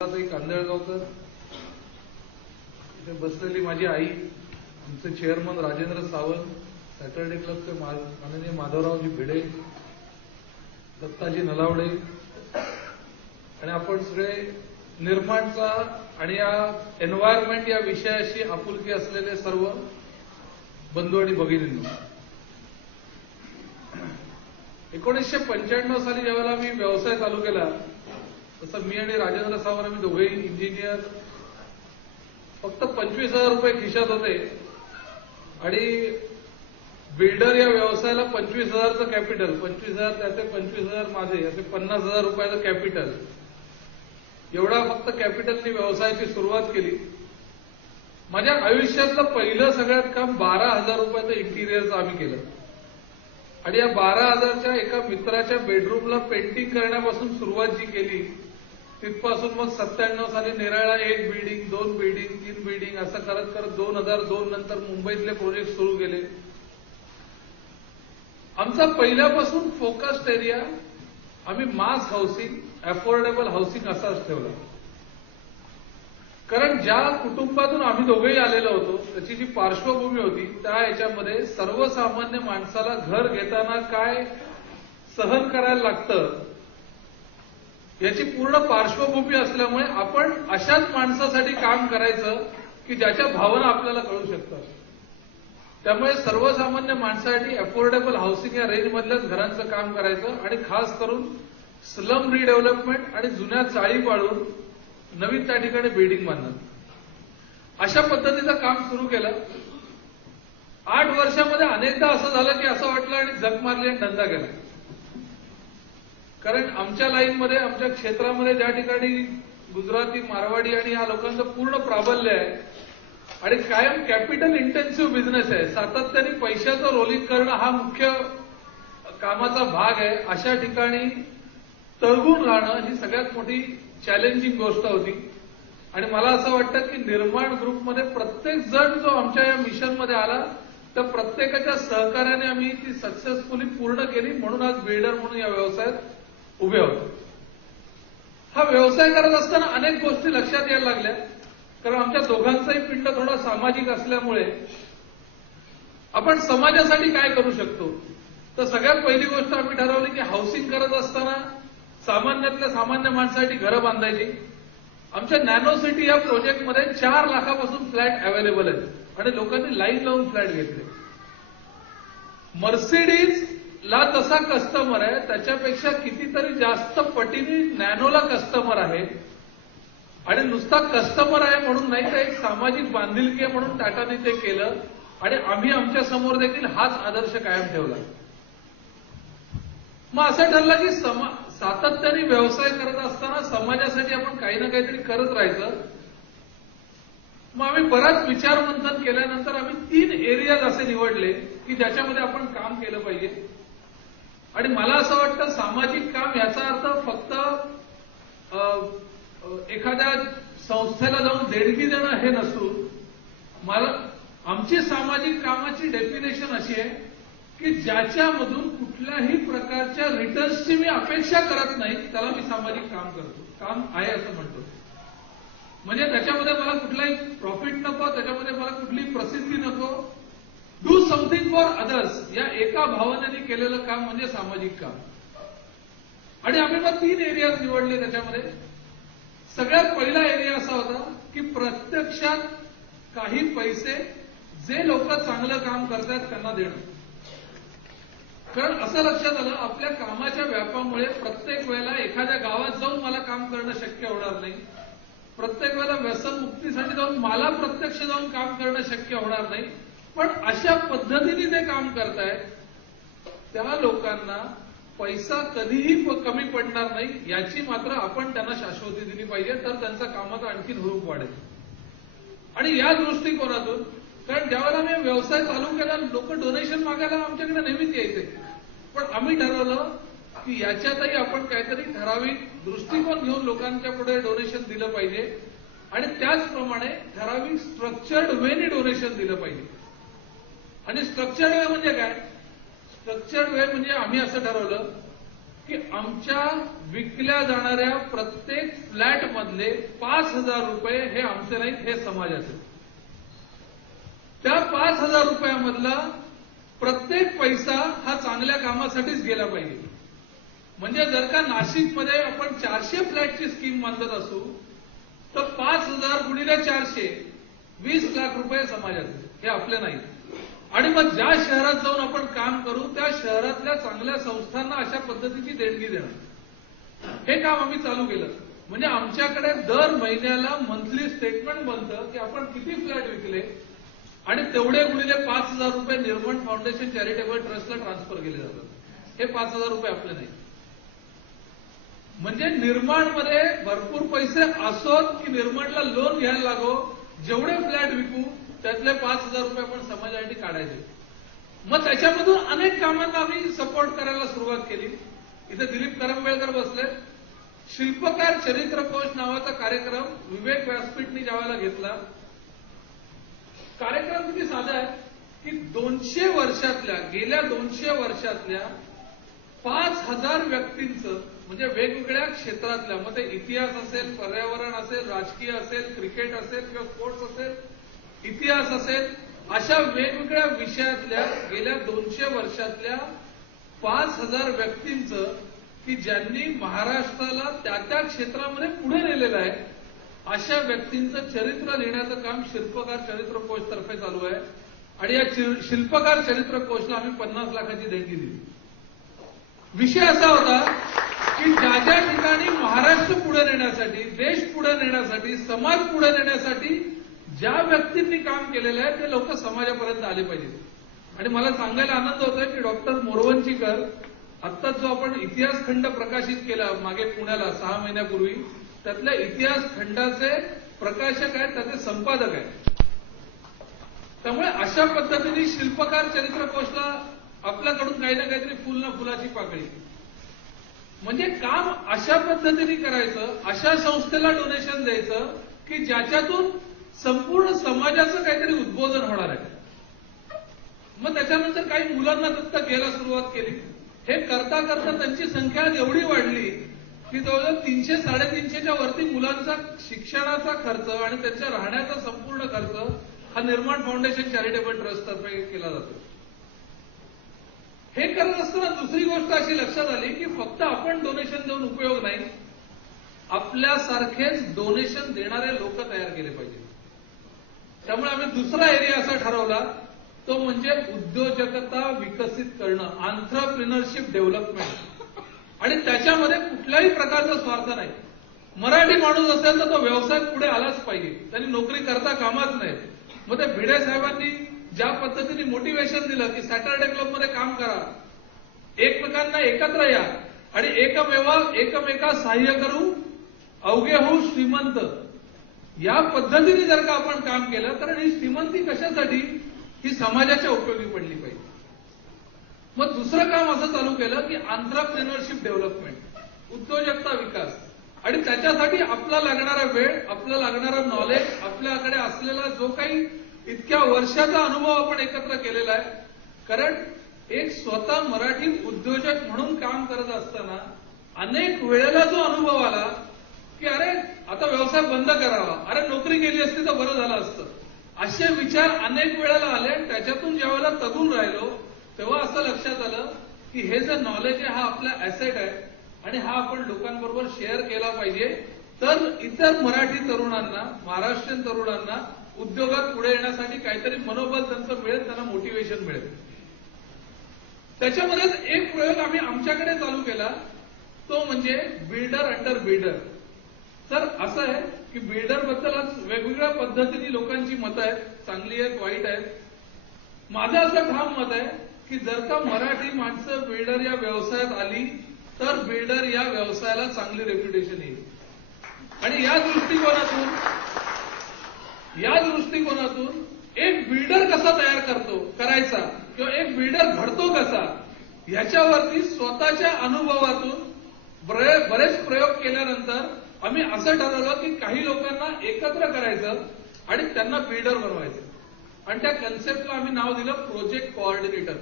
कांदळगावकर, इथे बसलेली माझी आई, आमचे चेअरमन राजेंद्र सावंत, सॅटर्डे क्लबचे माननीय माधवरावजी भिडे, दत्ताजी नलावडे आणि आपण सगळे निर्माणचा आणि या एन्व्हायरमेंट या विषयाशी आपुलकी असलेले सर्व बंधू आणि भगिनींनो, 1995 साली ज्यावेळेला मी व्यवसाय चालू केला तसं मी आणि राजेंद्र सावंत आम्ही दोघेही इंजिनियर, फक्त 25,000 रुपये खिशात होते आणि बिल्डर या व्यवसायाला 25,000चं कॅपिटल, 25,000 त्याचे 25,000 माझे, असे 50,000 रुपयाचं कॅपिटल, एवढा फक्त कॅपिटलनी व्यवसायाची सुरुवात केली. माझ्या आयुष्यातलं पहिलं सगळ्यात काम 12,000 रुपयाचं इंटिरियरचं आम्ही केलं आणि या 12,000च्या एका मित्राच्या बेडरूमला पेंटिंग करण्यापासून सुरुवात जी केली, तिथपासून मग 97 साली नेरळला 1 बिल्डिंग, 2 बिल्डिंग, 3 बिल्डिंग, असं करत करत 2002 नंतर मुंबईतले प्रोजेक्ट सुरू केले. आमचा पहिल्यापासून फोकस्ड एरिया आम्ही मास हाऊसिंग, अफोर्डेबल हाऊसिंग असाच ठेवला. कारण ज्या कुटुंबातून आम्ही दोघेही आलेलो होतो त्याची जी पार्श्वभूमी होती त्या याच्यामध्ये सर्वसामान्य माणसाला घर घेताना काय सहन करायला लागतं याची पूर्ण पार्श्वभूमी असल्यामुळे आपण अशाच माणसासाठी काम करायचं की ज्याच्या भावना आपल्याला कळू शकतात. त्यामुळे सर्वसामान्य माणसासाठी अफोर्डेबल हाऊसिंग या रेंजमधल्याच घरांचं काम करायचं आणि खास करून स्लम रिडेव्हलपमेंट आणि जुन्या चाळी पाडून नवीन त्या ठिकाणी बिल्डिंग बांधणं, अशा पद्धतीचं काम सुरू केलं. 8 वर्षामध्ये अनेकदा असं झालं की असं वाटलं आणि जग मारली आणि धंदा केला. कारण आमच्या लाईनमध्ये, आमच्या क्षेत्रामध्ये ज्या ठिकाणी गुजराती, मारवाडी आणि या लोकांचं पूर्ण प्राबल्य आहे आणि कायम कॅपिटल इंटेन्सिव्ह बिझनेस आहे, सातत्याने पैशाचं रोलिंग करणं हा मुख्य कामाचा भाग आहे, अशा ठिकाणी तळगून राहणं ही सगळ्यात मोठी चॅलेंजिंग गोष्ट होती. आणि मला असं वाटतं की निर्माण ग्रुपमध्ये प्रत्येक जण जो आमच्या या मिशनमध्ये आला त्या प्रत्येकाच्या सहकार्याने आम्ही ती सक्सेसफुली पूर्ण केली. म्हणून आज बिल्डर म्हणून या व्यवसायात उभे आहोत. हा व्यवसाय करत असताना अनेक गोष्टी लक्षात यायला लागल्या. कारण आमच्या दोघांचाही पिंड थोडा सामाजिक असल्यामुळे आपण समाजासाठी काय करू शकतो, तर सगळ्यात पहिली गोष्ट आम्ही ठरवली की हाऊसिंग करत असताना सामान्यातल्या सामान्य माणसासाठी घरं बांधायची. आमच्या नॅनो सिटी या प्रोजेक्टमध्ये 4 लाखापासून फ्लॅट अवेलेबल आहेत आणि लोकांनी लाईन लावून फ्लॅट घेतले. मर्सिडीजला तसा कस्टमर आहे, त्याच्यापेक्षा कितीतरी जास्त पटीने नॅनोला कस्टमर आहे. आणि नुसता कस्टमर आहे म्हणून नाही, तर एक सामाजिक बांधिलकी आहे म्हणून टाटाने ते केलं आणि आम्ही आमच्या समोर देखील हाच आदर्श कायम ठेवला. मग असं ठरलं की सातत्याने व्यवसाय करत असताना समाजासाठी आपण काही ना काहीतरी करत राहायचं. मग आम्ही बराच विचारमंथन केल्यानंतर आम्ही 3 एरियाज असे निवडले की ज्याच्यामध्ये आपण काम केलं पाहिजे. आणि मला असं वाटतं सामाजिक काम याचा अर्थ फक्त एखाद्या संस्थेला जाऊन देणगी देणं हे नसून, आमची सामाजिक कामाची डेफिनेशन अशी आहे की ज्याच्यामधून कुठल्याही प्रकारच्या रिटर्न्सची मी अपेक्षा करत नाही त्याला मी सामाजिक काम करतो, काम आहे असं म्हणतो. म्हणजे त्याच्यामध्ये मला कुठलाही प्रॉफिट नको, त्याच्यामध्ये मला कुठली प्रसिद्धी नको, डू समथिंग फॉर अदर्स या एका भावनेने केलेलं काम म्हणजे सामाजिक काम. आणि आम्ही मग 3 एरियाज निवडले. त्याच्यामध्ये सगळ्यात पहिला एरिया असा होता की प्रत्यक्षात काही पैसे जे लोक चांगलं काम करतात त्यांना देणं. कारण असं लक्षात आलं आपल्या कामाच्या व्यापामुळे प्रत्येक वेळेला एखाद्या गावात जाऊन मला काम करणं शक्य होणार नाही, प्रत्येक वेळेला व्यसनमुक्तीसाठी जाऊन मला प्रत्यक्ष जाऊन काम करणं शक्य होणार नाही. पण अशा पद्धतीने ते काम करतायत त्या लोकांना पैसा कधीही कमी पडणार नाही याची मात्र आपण त्यांना शाश्वती दिली पाहिजे, तर त्यांचा कामाचा आणखीन हुरूप वाढेल. आणि या दृष्टिकोनातून, कारण ज्यावेळेला आम्ही व्यवसाय चालू केला लोक डोनेशन मागायला आमच्याकडे नेहमीच यायचे, पण आम्ही ठरवलं की याच्यातही आपण काहीतरी ठराविक दृष्टिकोन घेऊन लोकांच्या पुढे डोनेशन दिलं पाहिजे आणि त्याचप्रमाणे ठराविक स्ट्रक्चर्ड वेने डोनेशन दिलं पाहिजे. आणि स्ट्रक्चर्ड वे म्हणजे काय? स्ट्रक्चर्ड वे म्हणजे आम्ही असं ठरवलं की आमच्या विकल्या जाणाऱ्या प्रत्येक फ्लॅटमधले 5,000 रुपये हे आमचे नाहीत, हे समाजाचे. त्या 5,000 रुपयामधला प्रत्येक पैसा हा चांगल्या कामासाठीच गेला पाहिजे. म्हणजे जर का नाशिकमध्ये आपण 400 फ्लॅटची स्कीम बांधत असू तर 5,000 गुणिले 400 20 लाख रुपये समाजाचे, हे आपले नाहीत. आणि मग ज्या शहरात जाऊन आपण काम करू त्या शहरातल्या चांगल्या संस्थांना अशा पद्धतीची देणगी देणं, हे काम आम्ही चालू केलं. म्हणजे आमच्याकडे दर महिन्याला मंथली स्टेटमेंट बनतं की आपण किती फ्लॅट विकले आणि तेवढे गुणिले 5,000 रुपये निर्माण फाउंडेशन चॅरिटेबल ट्रस्टला ट्रान्सफर केले जातात. हे 5,000 रुपये आपले नाही. म्हणजे निर्माणमध्ये भरपूर पैसे असोत की निर्माणला लोन घ्यायला लागो, जेवढे फ्लॅट विकू त्यातले 5,000 रुपये आपण समाजासाठी काढायचे. मग त्याच्यामधून अनेक कामांना आम्ही सपोर्ट करायला सुरुवात केली. इथे दिलीप करंबेळकर बसले. शिल्पकार चरित्र कोश नावाचा कार्यक्रम विवेक व्यासपीठनी ज्यावेळेला घेतला, कार्यक्रम किती साधा आहे की 200 वर्षातल्या गेल्या 200 वर्षातल्या 5,000 व्यक्तींचं, म्हणजे वेगवेगळ्या क्षेत्रातल्या, मग ते इतिहास असेल, पर्यावरण असेल, राजकीय असेल, क्रिकेट असेल किंवा स्पोर्ट्स असेल, इतिहास असेल, अशा वेगवेगळ्या विषयातल्या गेल्या 200 वर्षातल्या 5,000 व्यक्तींचं की ज्यांनी महाराष्ट्राला त्या त्या क्षेत्रामध्ये पुढे नेलेलं आहे, अशा व्यक्तींचं चरित्र लिहिण्याचं काम शिल्पकार चरित्र कोशतर्फे चालू आहे. आणि या शिल्पकार चरित्र कोशला आम्ही 50 लाखाची देणगी दिली. विषय असा होता की ज्या ज्या ठिकाणी महाराष्ट्र पुढे नेण्यासाठी, देश पुढे नेण्यासाठी, समाज पुढे नेण्यासाठी ज्या व्यक्तींनी काम केलेलं आहे ते लोक समाजापर्यंत आले पाहिजेत. आणि मला सांगायला आनंद होतोय की डॉक्टर मोरवंचीकर, आत्ताच जो आपण इतिहास खंड प्रकाशित केला मागे पुण्याला 6 महिन्यापूर्वी, त्यातल्या इतिहास खंडाचे प्रकाशक आहेत, त्याचे संपादक आहेत. त्यामुळे अशा पद्धतीने शिल्पकार चरित्र कोशला आपल्याकडून काही ना काहीतरी फुल ना फुलाची पाकळी. म्हणजे काम अशा पद्धतीने करायचं, अशा संस्थेला डोनेशन द्यायचं की ज्याच्यातून संपूर्ण समाजाचं काहीतरी उद्बोधन होणार आहे. मग त्याच्यानंतर काही मुलांना दत्तक घ्यायला सुरुवात केली. हे करता करता त्यांची संख्या एवढी वाढली की जवळजवळ 300-350च्या वरती मुलांचा शिक्षणाचा खर्च आणि त्यांच्या राहण्याचा संपूर्ण खर्च हा निर्माण फाउंडेशन चॅरिटेबल ट्रस्टतर्फे केला जातो. हे करत असताना दुसरी गोष्ट अशी लक्षात आली की फक्त आपण डोनेशन देऊन उपयोग नाही, आपल्यासारखेच डोनेशन देणारे लोक तयार केले पाहिजे. त्यामुळे आम्ही दुसरा एरिया असा ठरवला, तो म्हणजे उद्योजकता विकसित करणं, आंत्रप्रिनरशिप डेव्हलपमेंट. आणि त्याच्यामध्ये कुठल्याही प्रकारचा स्वार्थ नाही. मराठी माणूस असेल तर तो व्यवसाय पुढे आलाच पाहिजे, त्यांनी नोकरी करता कामाच नाही. मग ते भिडे साहेबांनी ज्या पद्धतीने मोटिवेशन दिलं की सॅटरडे क्लबमध्ये काम करा, एकमेकांना एकत्र या आणि एकमेका सहाय्य करू, अवघे होऊ श्रीमंत, या पद्धतीने जर का आपण काम केलं तर ही श्रीमंती कशासाठी, ही समाजाच्या उपयोगी पडली पाहिजे. मग दुसरं काम असं चालू केलं की आंत्रप्रेन्योरशिप डेव्हलपमेंट, उद्योजकता विकास. आणि त्याच्यासाठी आपला लागणारा वेळ, आपला लागणारा नॉलेज, आपल्याकडे असलेला जो काही इतक्या वर्षाचा अनुभव आपण एकत्र केलेला आहे. कारण एक स्वतः मराठी उद्योजक म्हणून काम करत असताना अनेक वेळेला जो अनुभव आला की अरे आता व्यवसाय बंद करावा, अरे नोकरी गेली असती तर बरं झालं असतं, असे विचार अनेक वेळेला आले. त्याच्यातून ज्यावेळेला तगून राहिलो तेव्हा असं लक्षात आलं की हे जे नॉलेज आहे हा आपला ऍसेट आहे आणि हा आपण लोकांबरोबर शेअर केला पाहिजे, तर इतर मराठी तरुणांना, महाराष्ट्रीयन तरुणांना उद्योगात पुढे येण्यासाठी काहीतरी मनोबल त्यांचं मिळेल, त्यांना मोटिवेशन मिळेल. त्याच्यामध्ये एक प्रयोग आम्ही आमच्याकडे चालू केला, तो म्हणजे बिल्डर अंडर बिल्डर. तर असं आहे की बिल्डरबद्दल आज वेगवेगळ्या पद्धतीने लोकांची मतं आहेत, चांगली आहेत, वाईट आहेत. माझं असं ठाम मत आहे की जर का मराठी माणसं बिल्डर या व्यवसायात आली तर बिल्डर या व्यवसायाला चांगली रेप्युटेशन येईल. आणि या दृष्टिकोनातून एक बिल्डर कसा तयार करायचा किंवा एक बिल्डर घडतो कसा, ह्याच्यावरती स्वतःच्या अनुभवातून बरेच प्रयोग केल्यानंतर आम्ही असं ठरवलं की काही लोकांना एकत्र करायचं आणि त्यांना बिल्डर बनवायचं. आणि त्या कन्सेप्टला आम्ही नाव दिलं प्रोजेक्ट कोऑर्डिनेटर.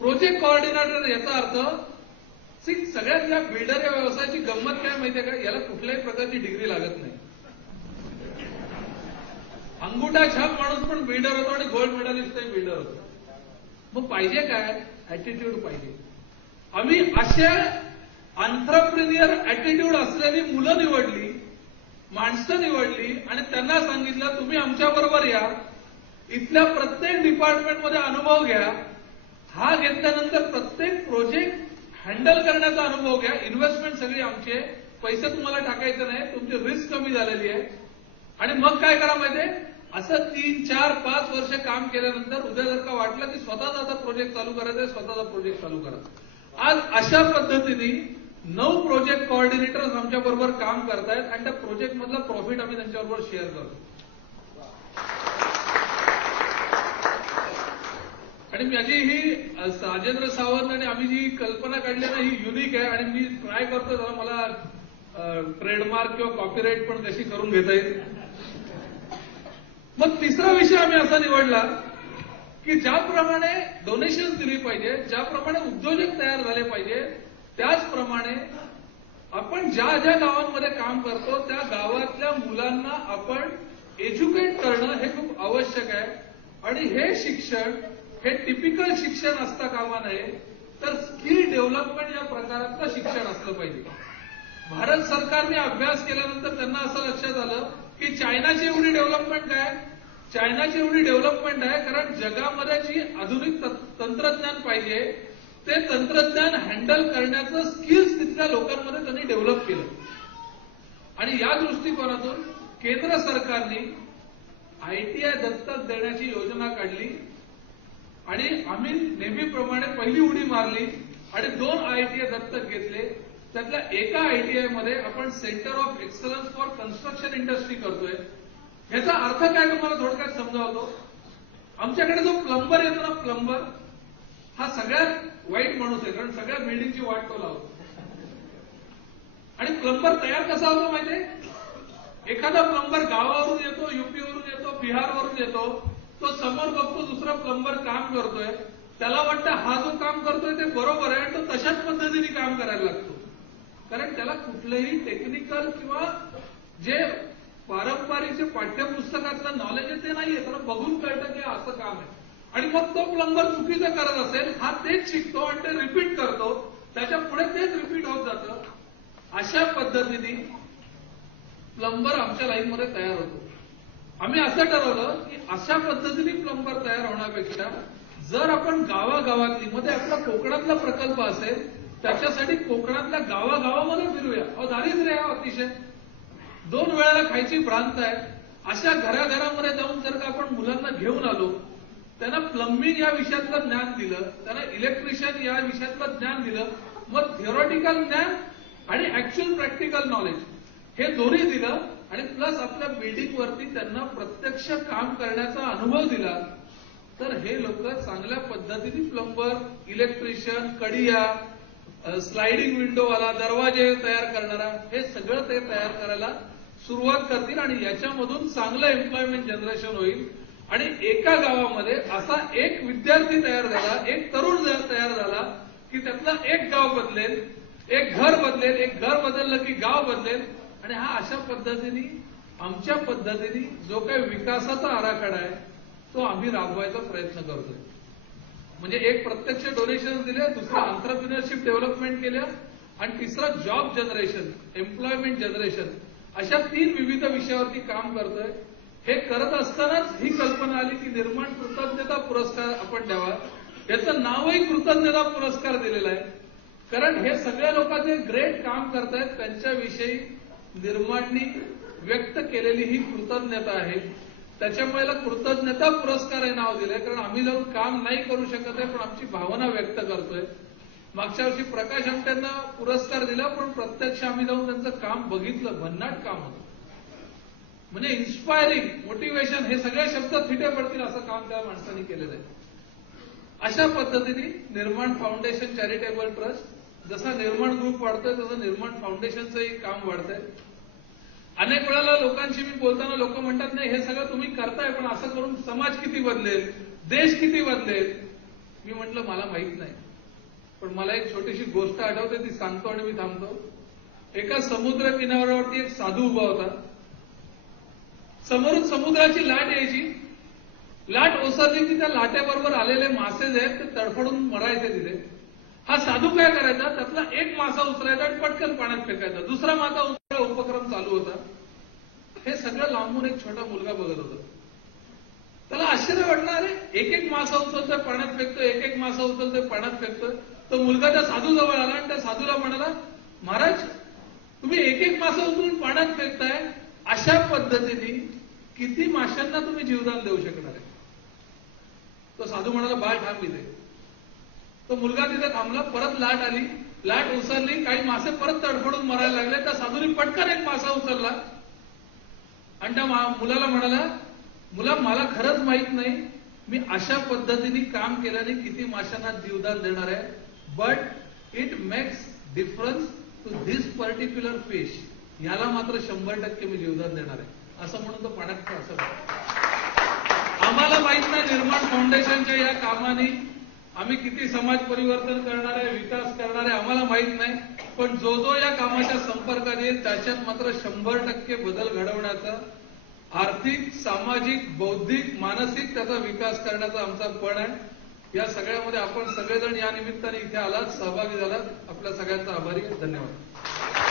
प्रोजेक्ट कोऑर्डिनेटर याचा अर्थ सगळ्यात या बिल्डर या व्यवसायाची गंमत काय माहितीये का, याला कुठल्याही प्रकारची डिग्री लागत नाही. अंगुठा छाप माणूस पण बिल्डर होतो आणि गोल्ड मेडलिस्टही बिल्डर होतो. मग पाहिजे काय, ऍटिट्यूड पाहिजे. आम्ही अशा एंटरप्रेन्युअर ऍटिट्यूड असलेली मुलं निवडली, माणसं निवडली आणि त्यांना सांगितलं तुम्ही आमच्याबरोबर या, इथल्या प्रत्येक डिपार्टमेंटमध्ये अनुभव घ्या, हा घेतल्यानंतर प्रत्येक प्रोजेक्ट हँडल करण्याचा अनुभव घ्या, इन्व्हेस्टमेंट सगळी आमची आहे, पैसे तुम्हाला टाकायचं नाही, तुमची रिस्क कमी झालेली आहे, आणि मग काय करा माहितीये, असं 3, 4, 5 वर्ष काम केल्यानंतर उद्या जर का वाटलं की स्वतःचा आता प्रोजेक्ट चालू करायचा आहे, स्वतःचा प्रोजेक्ट चालू करा. आज अशा पद्धतीने 9 प्रोजेक्ट कोऑर्डिनेटर्स आमच्याबरोबर काम करतायत आणि त्या प्रोजेक्टमधलं प्रॉफिट आम्ही त्यांच्याबरोबर शेअर करतो. आणि माझी ही राजेंद्र सावंत आणि आम्ही जी कल्पना काढली ना ही युनिक आहे आणि मी ट्राय करतो जरा मला ट्रेडमार्क किंवा कॉपीराईट पण कशी करून घेता येईल. मग तिसरा विषय आम्ही असा निवडला की ज्याप्रमाणे डोनेशन दिली पाहिजे, ज्याप्रमाणे उद्योजक तयार झाले पाहिजे, त्याचप्रमाणे आपण ज्या ज्या गावांमध्ये काम करतो त्या गावातल्या मुलांना आपण एज्युकेट करणं हे खूप आवश्यक आहे. आणि हे शिक्षण हे टिपिकल शिक्षण असता कामा नये, तर स्किल डेव्हलपमेंट या प्रकारातलं शिक्षण असलं पाहिजे. भारत सरकारने अभ्यास केल्यानंतर त्यांना असं लक्षात आलं की चायनाची एवढी डेव्हलपमेंट काय, चायनाची एवढी डेव्हलपमेंट आहे कारण जगामध्ये जी आधुनिक तंत्रज्ञान पाहिजे ते तंत्रज्ञान हँडल करण्याचं स्किल्स तिथल्या लोकांमध्ये त्यांनी डेव्हलप केलं. आणि या दृष्टिकोनातून केंद्र सरकारने आयटीआय दत्तक देण्याची योजना काढली आणि आम्ही नेहमीप्रमाणे पहिली उडी मारली आणि 2 आयटीआय दत्तक घेतले. त्यातल्या एका आयटीआयमध्ये आपण centre of excellence for construction industry करतोय. ह्याचा अर्थ काय तुम्हाला थोडक्यात समजावतो. आमच्याकडे जो प्लंबर येतो ना, प्लंबर हा सगळ्यात वाईट माणूस आहे कारण सगळ्या बिल्डिंगची वाट तो लावतो. आणि प्लंबर तयार कसा होतो माहितीये, एखादा प्लंबर गावावरून येतो, युपीवरून येतो, बिहारवरून येतो, तो समोर बघतो दुसरा प्लंबर काम करतोय, त्याला वाटतं हा जो काम करतोय ते बरोबर आहे आणि तो तशाच पद्धतीने काम करायला लागतो. कारण त्याला कुठलंही टेक्निकल किंवा जे पारंपरिक पाठ्यपुस्तकातलं नॉलेज आहे ते नाहीये, त्याला बघून कळतं की असं काम आहे. आणि मग तो प्लंबर चुकीचं करत असेल, हा तेच शिकतो आणि ते रिपीट करतो, त्याच्या पुढे तेच रिपीट होत जातं. अशा पद्धतीने प्लंबर आमच्या लाईनमध्ये तयार होतो. आम्ही असं ठरवलं की अशा पद्धतीने प्लंबर तयार होण्यापेक्षा जर आपण गावागावातली मध्ये आपला कोकणातला प्रकल्प असेल त्याच्यासाठी कोकणातल्या गावागावामध्ये फिरूया. दारिद्र्य आहे अतिशय, 2 वेळेला खायची भ्रांत आहे, अशा घराघरामध्ये जाऊन जर का आपण मुलांना घेऊन आलो, त्यांना प्लंबिंग या विषयातलं ज्ञान दिलं, त्यांना इलेक्ट्रिशियन या विषयातलं ज्ञान दिलं, मग थिअरॉटिकल ज्ञान आणि ऍक्च्युअल प्रॅक्टिकल नॉलेज हे दोन्ही दिलं आणि प्लस आपल्या बिल्डिंगवरती त्यांना प्रत्यक्ष काम करण्याचा अनुभव दिला, तर हे लोक चांगल्या पद्धतीने प्लंबर, इलेक्ट्रिशियन, कडिया, स्लायडिंग विंडोवाला, दरवाजे तयार करणारा हे सगळं ते तयार करायला सुरुवात करतील आणि याच्यामधून चांगलं एम्प्लॉयमेंट जनरेशन होईल. आणि एका गावामध्ये असा एक विद्यार्थी तयार झाला, एक तरुण तयार झाला की त्यातलं एक गाव बदलेल, एक घर बदलेल, एक घर बदललं की गाव बदलेल. आणि हा अशा पद्धतीने आमच्या पद्धतीने जो काही विकासाचा आराखडा आहे तो आम्ही राबवायचा प्रयत्न करतोय. म्हणजे एक प्रत्यक्ष डोनेशन दिले, दुसरं एंटरप्रिन्युअरशिप डेव्हलपमेंट केलं आणि तिसरं जॉब जनरेशन, एम्प्लॉयमेंट जनरेशन, अशा 3 विविध विषयावरती काम करतोय. हे करत असतानाच ही कल्पना आली की निर्माण कृतज्ञता पुरस्कार आपण द्यावा. याचं नावही कृतज्ञता पुरस्कार दिलेलं आहे कारण हे सगळ्या लोकांचे ग्रेट काम करतायत, त्यांच्याविषयी निर्माणनी व्यक्त केलेली ही कृतज्ञता आहे. त्याच्यामुळे कृतज्ञता पुरस्कार हे नाव दिलंय कारण आम्ही जाऊन काम नाही करू शकत आहे पण आमची भावना व्यक्त करतोय. मागच्या वर्षी प्रकाश आमट्यांना पुरस्कार दिला पण प्रत्यक्ष आम्ही जाऊन त्यांचं काम बघितलं, भन्नाट काम होतं. म्हणजे इन्स्पायरिंग, मोटिवेशन हे सगळे शब्द फिटे पडतील असं काम त्या माणसांनी केलेलं आहे. अशा पद्धतीने निर्माण फाउंडेशन चॅरिटेबल ट्रस्ट, जसा निर्माण ग्रुप वाढतोय तसं निर्माण फाउंडेशनचंही काम वाढतंय. अनेक वेळेला लोकांशी मी बोलताना लोक म्हणतात नाही हे सगळं तुम्ही करताय पण असं करून समाज किती बदलेल, देश किती बदलेल. मी म्हटलं मला माहित नाही. पण मला एक छोटीशी गोष्ट आठवते, ती सांगतो आणि मी थांबतो. एका समुद्र किनाऱ्यावरती एक साधू उभा होता. समोरून समुद्राची लाट यायची. लाट ओसरली की त्या लाटेबरोबर आलेले मासे जे आहेत ते तडफडून मरायचे तिथे. हा साधू काय करायचा, त्यातला एक मासा उचलायचा आणि पटकन पाण्यात फेकायचा. दुसरा मासा उचलायचा उपक्रम चालू होता. हे सगळं लांबून एक छोटा मुलगा बघत होता. त्याला आश्चर्य वाटलं, अरे एक एक मासा उचलतोय पाण्यात फेकतोय, एक एक मासा उचलतोय पाण्यात फेकतोय. तो मुलगा त्या साधू जवळ आला आणि त्या साधूला म्हणाला, महाराज तुम्ही एक एक मासा उचलून पाण्यात फेकताय, अशा पद्धतीने किती माशांना तुम्ही जीवदान देऊ शकणार आहे. तो साधू म्हणाला, बाळ थांब इथे. तो मुलगा तिथे थांबला. परत लाट आली, लाट उसरली, काही मासे परत तडफडून मरायला लागले. त्या साधूने पटकन एक मासा उचलला आणि त्या मुलाला म्हणाला, मुला मला खरंच माहित नाही मी अशा पद्धतीने काम केल्याने किती माशांना जीवदान देणार आहे, but it makes difference to this particular fish. याला मात्र 100% मी जीवदान देणार आहे, असं म्हणून तो पाण्यात असं. आम्हाला माहित नाही निर्माण फाउंडेशनच्या या कामाने आम्ही किती समाज परिवर्तन करणार आहे, विकास करणार आहे, आम्हाला माहित नाही. पण जो जो या कामाच्या संपर्कात येईल त्याच्यात मात्र 100% बदल घडवण्याचा, आर्थिक, सामाजिक, बौद्धिक, मानसिक त्याचा विकास करण्याचा आमचा पण आहे. या सगळ्यामध्ये आपण सगळेजण या निमित्ताने इथे आलात, सहभागी झालात. आपल्या सगळ्यांचा आभारी आहे. धन्यवाद.